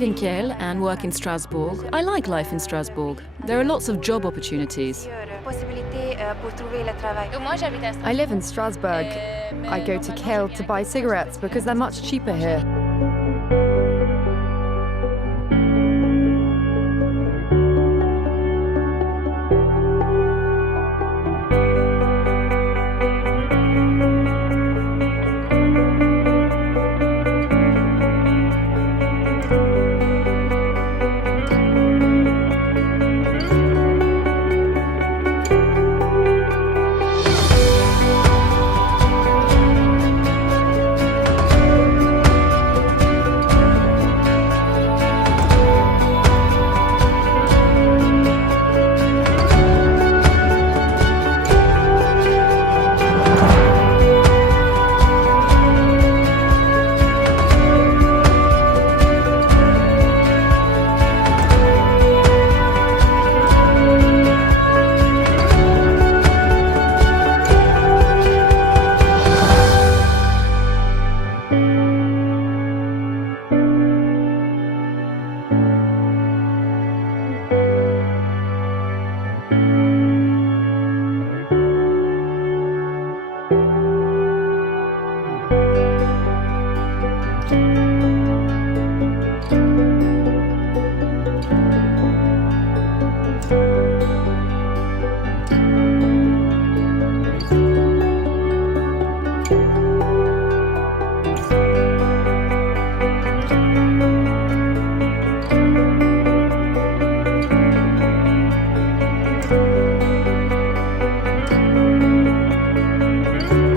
live in Kiel and work in Strasbourg. I like life in Strasbourg. There are lots of job opportunities. I live in Strasbourg. I go to Kiel to buy cigarettes because they're much cheaper here.